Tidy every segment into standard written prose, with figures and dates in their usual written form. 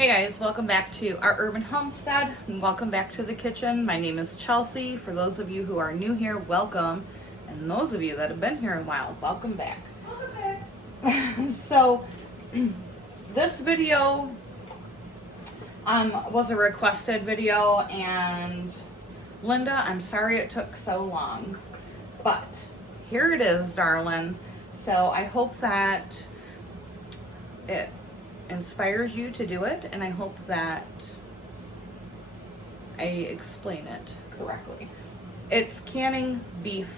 Hey guys, welcome back to our urban homestead and welcome back to the kitchen. My name is Chelsea. For those of you who are new here, welcome. And those of you that have been here a while, welcome back. So this video was a requested video, and Linda, I'm sorry it took so long, but here it is, darling. So I hope that it inspires you to do it, and I hope that I explain it correctly. It's canning beef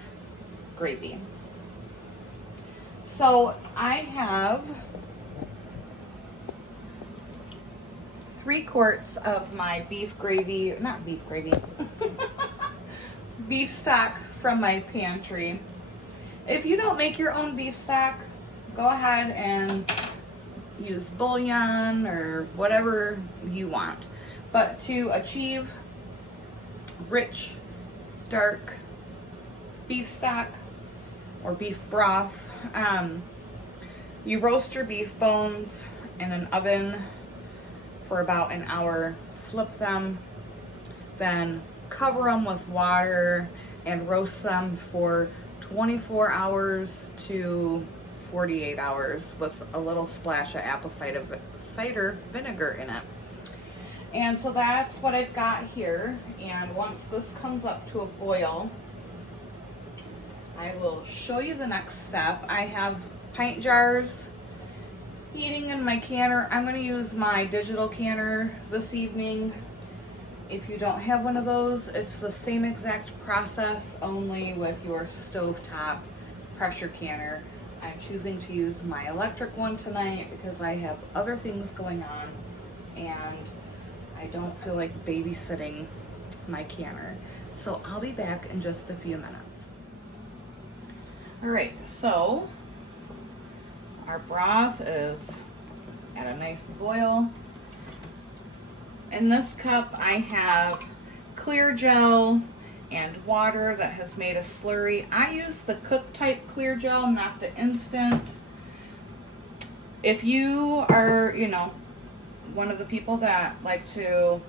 gravy. So I have 3 quarts of my beef gravy, not beef gravy, beef stock from my pantry. If you don't make your own beef stock, go ahead and use bouillon or whatever you want. But to achieve rich, dark beef stock or beef broth, you roast your beef bones in an oven for about an hour, flip them, then cover them with water and roast them for 24 hours to 48 hours with a little splash of apple cider vinegar in it. And so that's what I've got here. And once this comes up to a boil, I will show you the next step. I have pint jars heating in my canner. I'm going to use my digital canner this evening. If you don't have one of those, it's the same exact process, only with your stovetop pressure canner. I'm choosing to use my electric one tonight because I have other things going on and I don't feel like babysitting my canner. So I'll be back in just a few minutes. All right, so our broth is at a nice boil. In this cup I have clear gel and water that has made a slurry. I use the cook type clear gel, not the instant. If you are, one of the people that like to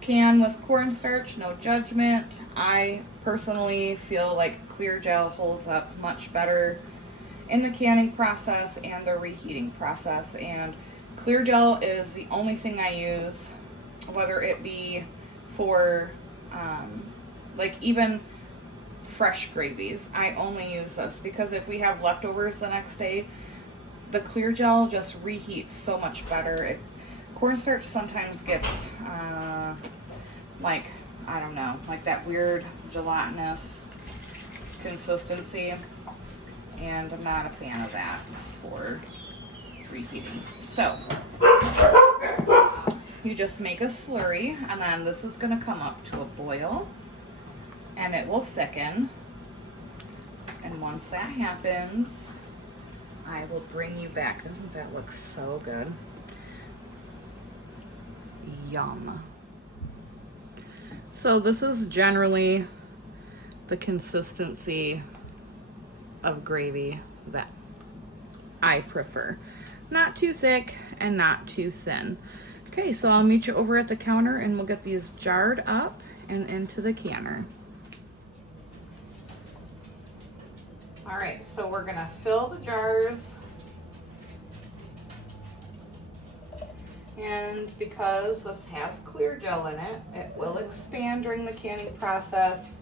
can with cornstarch, no judgment. I personally feel like clear gel holds up much better in the canning process and the reheating process. And clear gel is the only thing I use, whether it be for like even fresh gravies. I only use this because if we have leftovers the next day, the clear gel just reheats so much better. Cornstarch sometimes gets like, I don't know, like that weird gelatinous consistency, and I'm not a fan of that for reheating. So you just make a slurry, and then this is going to come up to a boil and it will thicken. And once that happens, I will bring you back. Doesn't that look so good? Yum. So this is generally the consistency of gravy that I prefer. Not too thick and not too thin. Okay, so I'll meet you over at the counter and we'll get these jarred up and into the canner. All right, so we're gonna fill the jars. And because this has clear gel in it, it will expand during the canning process.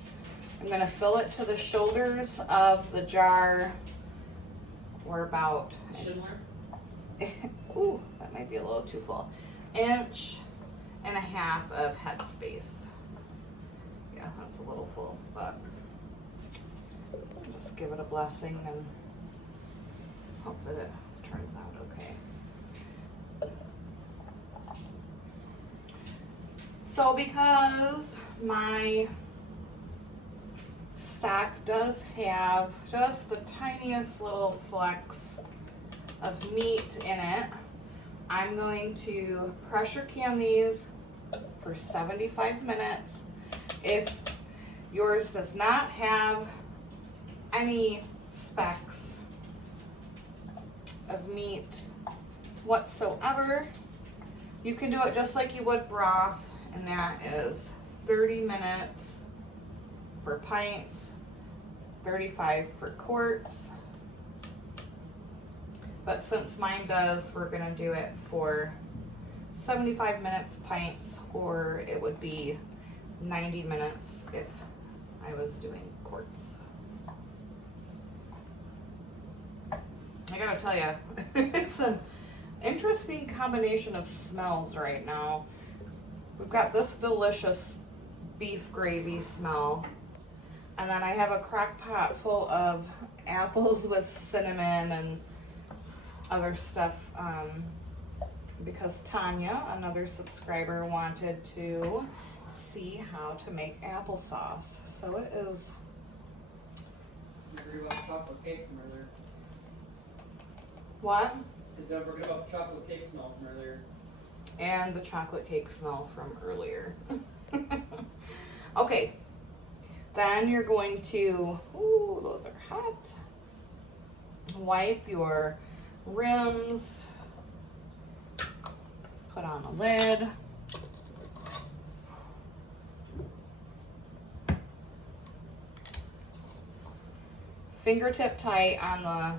I'm gonna fill it to the shoulders of the jar. We're about, ooh, that might be a little too full. 1.5 inches of head space. Yeah, that's a little full, but I'll just give it a blessing and hope that it turns out okay. So because my stock does have just the tiniest little flecks of meat in it, I'm going to pressure can these for 75 minutes. If yours does not have any specks of meat whatsoever, You can do it just like you would broth, and that is 30 minutes for pints, 35 for quarts. But since mine does, we're gonna do it for 75 minutes pints, or it would be 90 minutes if I was doing quarts. I gotta tell you, it's an interesting combination of smells right now. We've got this delicious beef gravy smell, and then I have a crock pot full of apples with cinnamon and other stuff, because Tanya, another subscriber, wanted to see how to make applesauce. So it is. You agree about chocolate cake from earlier? What? Don't forget about the chocolate cake smell from earlier. And the chocolate cake smell from earlier. Okay, then you're going to, ooh, those are hot. Wipe your rims, put on a lid. Fingertip tight on the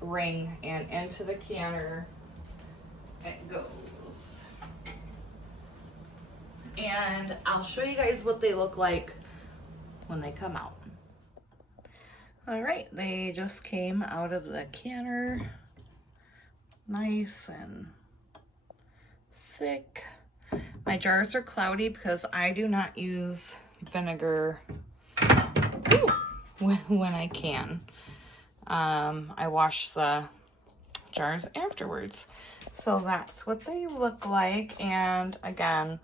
ring, and into the canner it goes. And I'll show you guys what they look like when they come out. All right, they just came out of the canner, nice and thick. My jars are cloudy because I do not use vinegar when I can. I wash the jars afterwards. So that's what they look like. And again,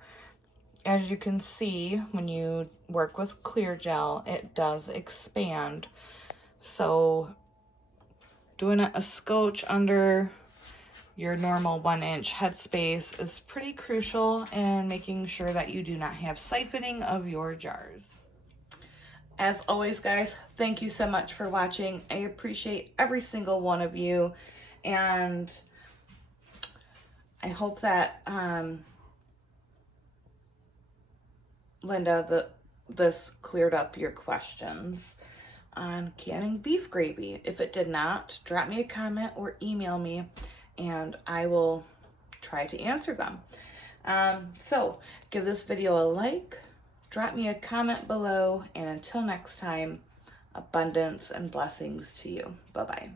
as you can see, when you work with clear gel, it does expand. So doing a scotch under your normal 1-inch headspace is pretty crucial in making sure that you do not have siphoning of your jars. As always, guys, thank you so much for watching. I appreciate every single one of you, and I hope that Linda, this cleared up your questions on canning beef gravy. If it did not, drop me a comment or email me, and I will try to answer them. So give this video a like, drop me a comment below, and until next time, abundance and blessings to you. Bye-bye.